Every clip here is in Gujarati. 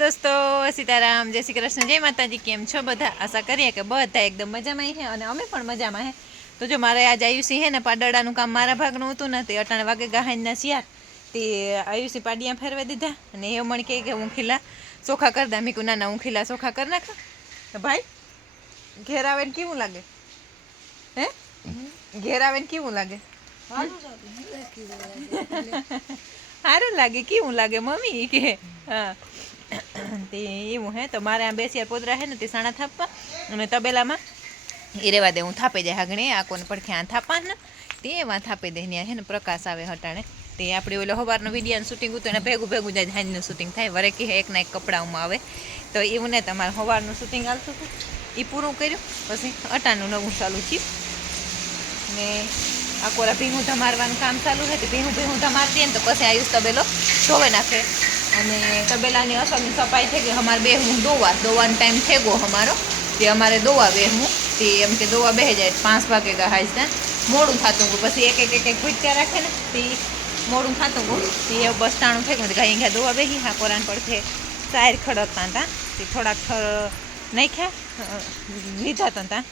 દોસ્તો, સીતારામ, જય શ્રી કૃષ્ણ, જય માતાજી। કેમ છો બધા? આશા કરીએ કે બધા એકદમ મજામાં છે અને અમે પણ મજામાં હે। તો જો મારે આજ આયુષી હે ને પાડડાનું કામ મારા ભાગનું હતું ને તે 18 વાગે ગહાઈના શિયાર તે આયુષી પાડિયા ફેરવી દીધા અને એ મને કહે કે હું ખીલા ચોખા કરી દા। મીકુ ના હું ખીલા ચોખા કરી નાખા। તો ભાઈ ઘેર આવે ને કેવું લાગે? હે ઘેર આવે ને કેવું લાગે? સારું લાગે। કેવું લાગે મમ્મી કે? હા તે એવું હે। તો મારે આ બેસિયા પોદરા હે ને તે સાણા થાપવા અને તબેલામાં એ રેવા દે, હું થાપી જાય હાગણે આ કોને પડખે આ થાપા ને તે એમાં થાપી દે। ત્યાં હે ને પ્રકાશ આવે હટાણે તે આપણે ઓલો સવારનો વિડીયાનું શૂટિંગ હતું એને ભેગું ભેગું જાય હાંજનું શૂટિંગ થાય વરે કે એકના એક કપડાઓમાં આવે। તો એવું ને તમારે સવારનું શૂટિંગ આવતું હતું એ પૂરું કર્યું પછી અટાનું નવું ચાલુ થયું ને આ કોરા ભીંગું ધમારવાનું કામ ચાલુ છે। ભીંગું ધમારતી ને તો પછી આયુષ તબેલો ધોવે નાખે અને તબેલાની અસલની સફાઈ થઈ ગઈ। અમારે બેહવું દોવાનો ટાઈમ થઈ ગયો અમારો તે અમારે દોવા બેહવું તે એમ કે દોવા બેસી જાય 5 વાગે ગહાઈશ ત્યાં મોડું થતું ગયું પછી એક ભૂટક્યા રાખે ને તે મોડું થતું ગયું તે બસ ટાણું થઈ ગયું ગાઈ ગયા દોવા બેસી હા કોરાન પડખે સાયર ખડકતા હતા તે થોડાક નાખ્યા લીધા હતા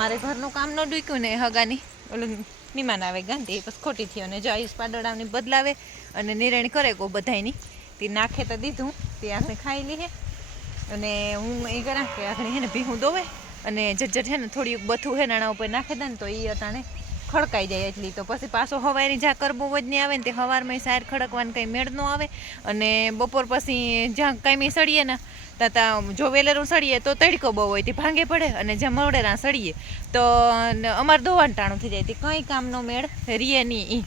મારે ઘરનું કામ ન ડૂક્યું ને હગાની ઓલું નિમાન આવે ગાંધી પછી ખોટી થયો ને જો આયુષ પાડોળાની બદલાવે અને નિર્ણય કરે કો બધાયની તે નાખે તો દીધું તે આપણે ખાઈ લઈએ અને હું એ કરા કે આપણે હે ને ભીહું દોવે અને જટ હે ને થોડીક બથું હે નાણા ઉપર નાખી દે ને તો એ અટાણે ખડકાઈ જાય એટલી તો પછી પાછો હવારની જ્યાં કરબો જ નહીં આવે ને તે સવારમાં સાર ખડકવાનું કંઈ મેળ ન આવે અને બપોર પછી જ્યાં કાંઈ સળીએ ને ત્યાં જો વેલેરું સળીએ તો તડકો બહુ હોય તે ભાંગે પડે અને જ્યાં મોડેરા સળીએ તો અમારે ધોવાનું ટાણું થઈ જાય તે કંઈ કામનો મેળ રીએ નહીં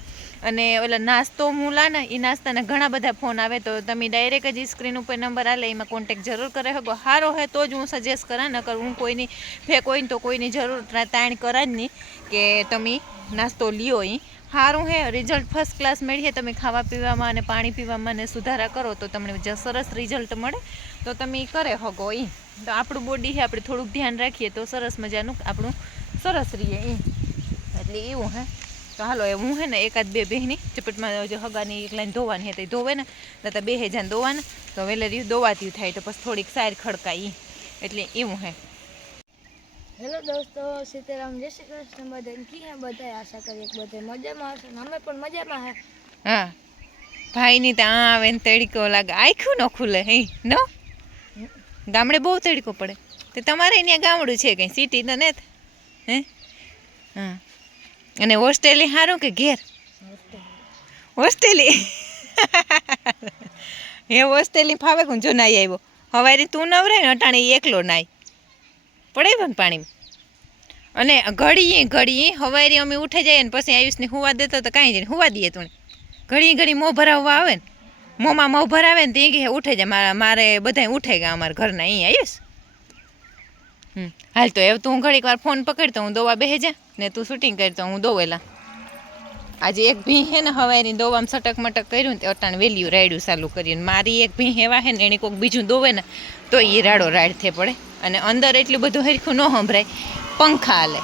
અને ઓલા નાસ્તો હું લાને એ નાસ્તાના ઘણા બધા ફોન આવે તો તમે ડાયરેક્ટ જ સ્ક્રીન ઉપર નંબર આલે એમાં કોન્ટેક્ટ જરૂર કરે શકો। સારો હોય તો જ હું સજેસ્ટ કરા નકર હું કોઈની ફેક હોય ને તો કોઈની જરૂર તાણ કરા જ નહીં કે તમે નાસ્તો લ્યો એ સારું હે રિઝલ્ટ ફર્સ્ટ ક્લાસ મેળવીએ। તમે ખાવા પીવામાં અને પાણી પીવામાં અને સુધારા કરો તો તમને સરસ રિઝલ્ટ મળે તો તમે કરે શકો એ તો આપણું બોડી છે આપણે થોડુંક ધ્યાન રાખીએ તો સરસ મજાનું આપણું સરસ રહીએ એ એટલે એવું હે। તો હાલો એ હું હે ને એકાદ બે બહેની ચપટમાં જો હગાની એક લાઈન ધોવાની હે તો ધોવે ને તો બે જાન ધોવાને તો વેલે ધોવાતી થાય તો પછી થોડીક સાર ખડકાઈ એટલે એવું હે। હેલો દોસ્તો, સીતારામ, જય શ્રી કૃષ્ણ। બધાને કી હે બધા આશા કરીએ કે બધા મજામાં હશે ને અમે પણ મજામાં હે। હા ભાઈની તો આ આવે ને તડકો લાગે આખું ન ખુલે હે નો ગામડે બહુ તડકો પડે તે તમારે અહીંયા ગામડું છે કંઈ સિટી તો ને હે હા અને હોસ્ટેલી સારું કે ઘેર? હોસ્ટેલી હે હોસ્ટેલી ફાવે કોણ જો નાઈ આવ્યો હવારી તું નવરે ને અટાણે એકલો નાઈ પડે પણ પાણીમાં અને ઘડી હવારી અમે ઉઠી જઈએ ને પછી આયુષને હુવા દેતો તો કાંઈ જઈને હુવા દઈએ તું ઘડી મોં ભરાવવા આવે ને મોંમાં મોં ભરાવે ને તે કે ઉઠે જાય મારે બધા ઉઠે ગયા અમારા ઘરના અહીં આયુષ હાલ તો એવું તું ઘડીક વાર ફોન પકડતો હું દોવા બેસી જા ને તું શૂટિંગ કરતો હું દોવેલા આજે એક ભી હે ને હવારી દોવામાં સટક મટક કર્યું ને તે અટાણ વેલ્યું રાયડું ચાલુ કર્યું મારી એક ભી એવા હે ને એને કોઈક બીજું દોવે ને તો એ રાડો રાડ થે પડે અને અંદર એટલું બધું હરખું ન સંભળાય પંખા હાલે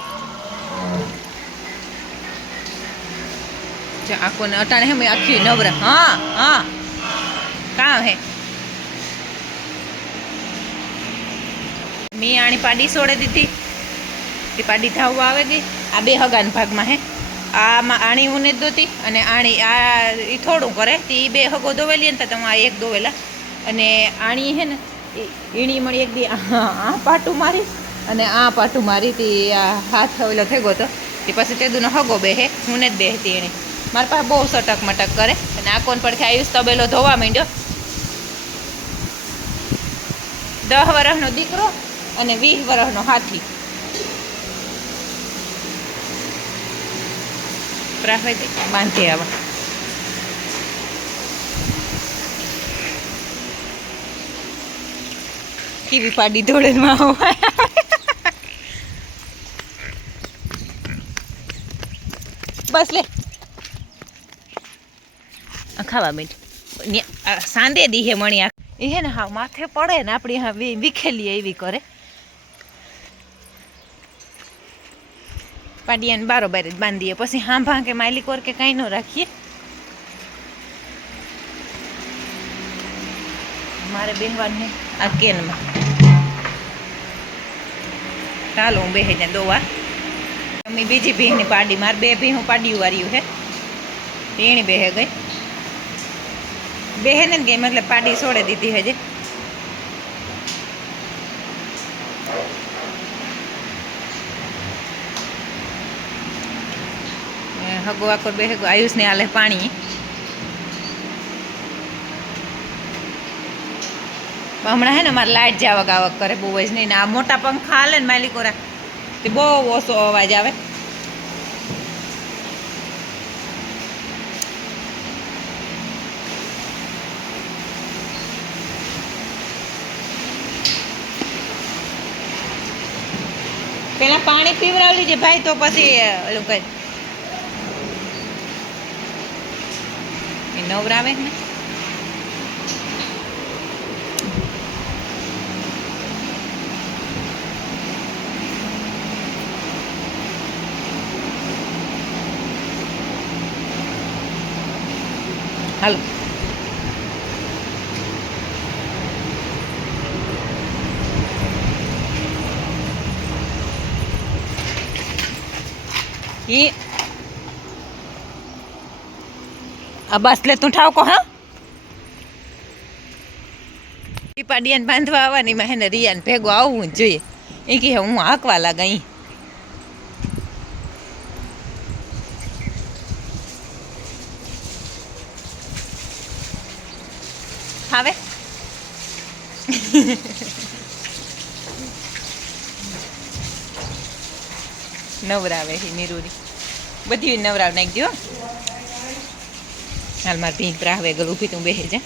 જો આખોને અટાણે હે મેં આખી નવરા હા હા કાં હે મેં આણી પાડી છોડે દીધી તે પાડી ધાવવા આવે ગઈ આ બે હગાન ભાગમાં હે આમાં આણી હું ને દોતી અને આણી આ એ થોડું કરે તે એ બે હગો દોવેલી ને તમે આ એક દોવેલા અને આણી હે ને ઈણી મળી એક દી આ પાટું મારી અને આ પાટું મારી તે આ હાથ ઓલો થઈ ગયો તો તે પછી તે દુનો હગો બેહે હું ને જ બેહતી એણે મારી પાસે બહુ સટક મટક કરે અને આ કોણ પડખે આયુષ તબેલો ધોવા માંડ્યો 10 વર્ષનો દીકરો અને 20 વર્ષનો હાથી પ્રાફેતી બાંધી આવા કેવી પાડી ધોળેમાં બસ લે ખાવા બેઠ સાંદે દીહે મણી એ હે ને હા માથે પડે ને આપણી હા વિખેલી એવી કરે પાડિયાને બારોબાર જ બાંધીએ પછી હાંભા કે માલિક ઓર કે કાંઈ ન રાખીએ મારે બેહવાનું આ કેનમાં. ચાલો હું બેહી જાય દોવા. મમ્મી બીજી ભીંની પાડી, મારે 2 ભીહું પાડ્યું વાર્યું હે. તેણી બેહે ગઈ. બેહે ને ગઈ મતલબ પાડી છોડે દીધી હજે. હગો આખો બેહે ગો. આયુષને આલે પાણી. હમણાં હે ને મારે લાઇટ જાવક આવક કરે બહુ જ નહીં ને આ મોટા પંખા હાલે ને માલિકોરા તે બહુ ઓછો અવાજ આવે. પેલા પાણી પીવડાવી લીજે ભાઈ તો પછી ઓલું કઈ નવરાવે ને. હાલો બસ લે તું ઠાવકો. હા પાડિયાને બાંધવા આવવાની માં હેને રિયાને ભેગો આવવું જ જોઈએ. એ કે હું હાંકવા લાગા અહીં. આવે નવરાવે હી નીરુરી બધી નવરાવ નાખજો. હાલ મારે ભીંગ પ્રાહવે ગલ ઊભી તું બેહી જા.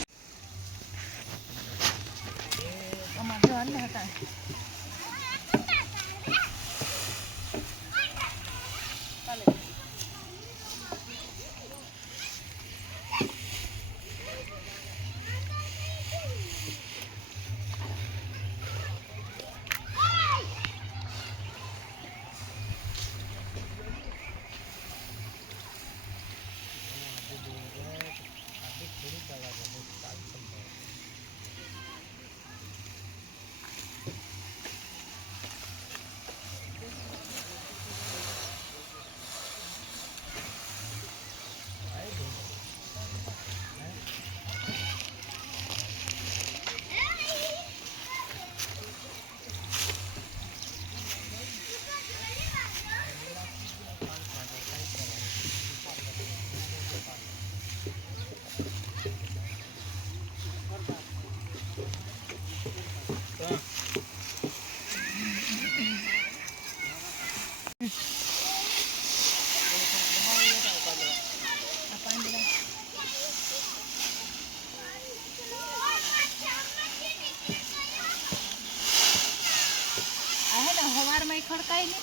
સવારમાં ખડકાય ને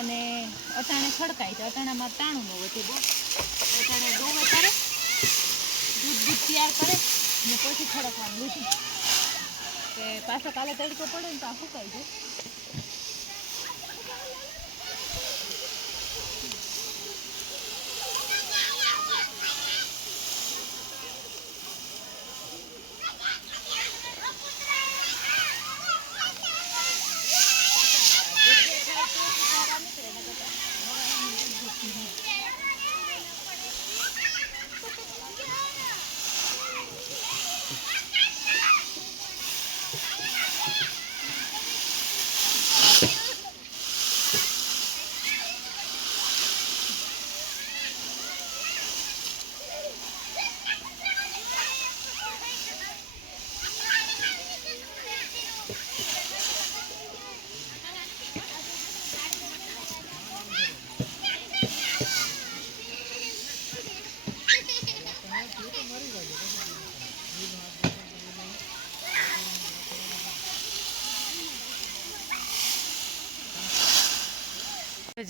અને અટાણે ખડકાય તો અટાણામાં તાણું ન વધે બહુ. અટાણે દોવે કરે દૂધ તૈયાર કરે ને પછી ખડકવાનું લીધું કે પાછો કાલે તડકો પડે ને તો આ સુકાઈ જાય.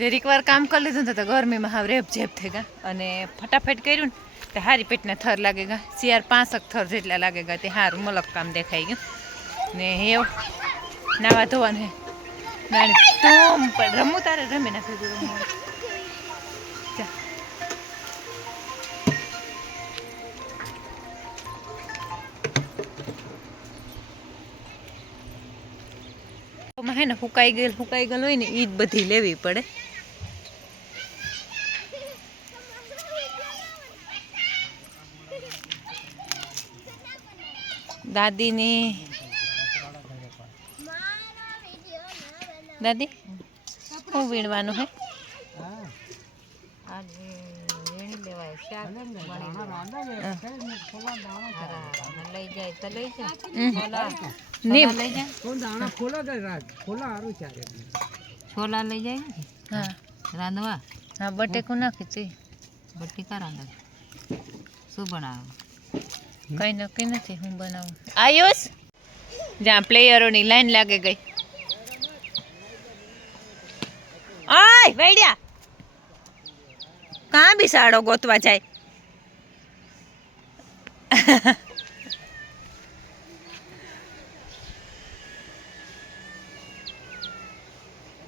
જરીક વાર કામ કરી લીધું ને તો ગરમીમાં હાવ રેપ ઝેપ થઈ ગયા અને ફટાફટ કર્યું ને તો હારી પેટના થર લાગે ગયા. 4-5 થર જેટલા લાગે ગયા. તે સારું મલક કામ દેખાઈ ગયું ને એવું નાવા ધોવાનું હે નાની તો પણ રમવું તારે રમી નાખી દીધું. હે ને ફૂકાઈ ગયેલ હોય ને એ જ બધી લેવી પડે. દાદી શું વીણવાનું હે? છોલા લઈ જાય હા રાંધવા. હા બટેકું નાખી તી. બટેકા રાંધે. શું બનાવે? કઈ નક્કી નથી હું બનાવું. આયુષ જ્યાં પ્લેયરોની લાઈન લાગે ગઈ. આય વૈડ્યા કાં બિસાડો ગોતવા જાય.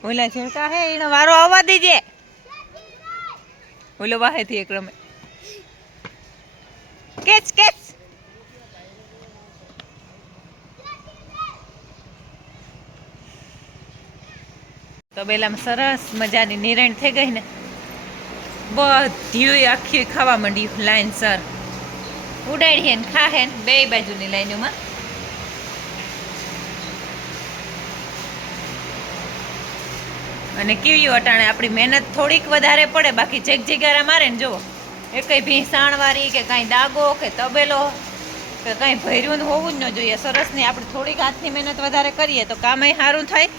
ઓલા છેડકા હે એનો વારો આવવા દીજે. ઓલો વાહેથી એક રમે. Catch catch. તો બેલામાં સરસ મજાની નિરણ થઈ ગઈ ને બધી આખી ખાવા માંડી લાઈન સર ઉડાડીએ ને ખાહે ને બે બાજુની લાઈનોમાં. અને કેવી અટાણે આપણી મહેનત થોડીક વધારે પડે, બાકી જેક જગ્યારા મારે ને જુઓ એ કંઈ ભીંસાણવાળી કે કાંઈ દાગો કે તબેલો કે કાંઈ ભર્યું હોવું જ ન જોઈએ. સરસની આપણે થોડીક હાથની મહેનત વધારે કરીએ તો કામય સારું થાય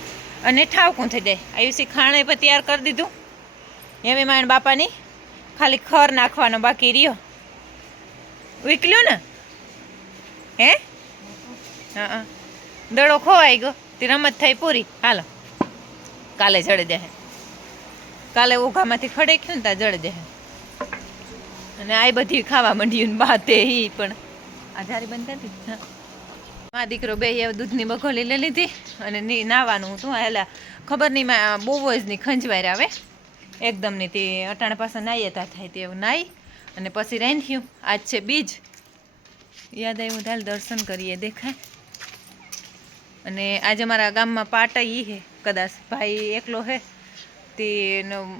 અને ઠાવકું થઈ જાય. આયુષી ખાણે પણ તૈયાર કરી દીધું. એવી માણ બાપાની ખાલી ખર નાખવાનો બાકી રહ્યો. ઉકલ્યું ને હે? હા દડો ખોવાઈ ગયો તે રમત થઈ પૂરી. હાલો કાલે જડે દે. કાલે ઓઘામાંથી ખડેખ્યું ને ત્યાં જડે દે. અને આ બધી ખાવા માંડ્યું ને બાતે એ પણ આ જારી બંધ હતી. મા દીકરો બે દૂધની બગોલી લઈ લીધી અને નાવાનું હતું. એટલે ખબર નહીં બહુ જ ની ખંજવાર આવે એકદમની. તે અટાણે પાસે નાહીએ તા થાય તે નાહી અને પછી રાંધ્યું. આજ છે બીજ. યાદ આવ્યું ચાલ દર્શન કરીએ દેખાય. અને આજે અમારા ગામમાં પાટ ઈ હે કદાચ ભાઈ એકલો હે તે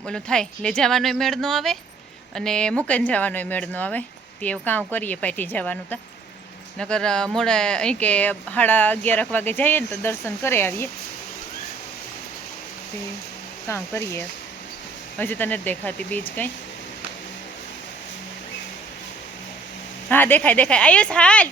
ઓલું થાય લઈ જવાનો મેળ ન આવે અને મૂકીને જવાનો મેળ ન આવે. તે એવું કામ કરીએ પાટી જવાનું તા નકર મોડા અહીં કે 11:30 વાગે જઈએ ને તો દર્શન કરી આવીએ. તે કામ કરીએ. હજી તને દેખાતી બીજ કઈ? હા દેખાય દેખાય. આયુષ હાલ.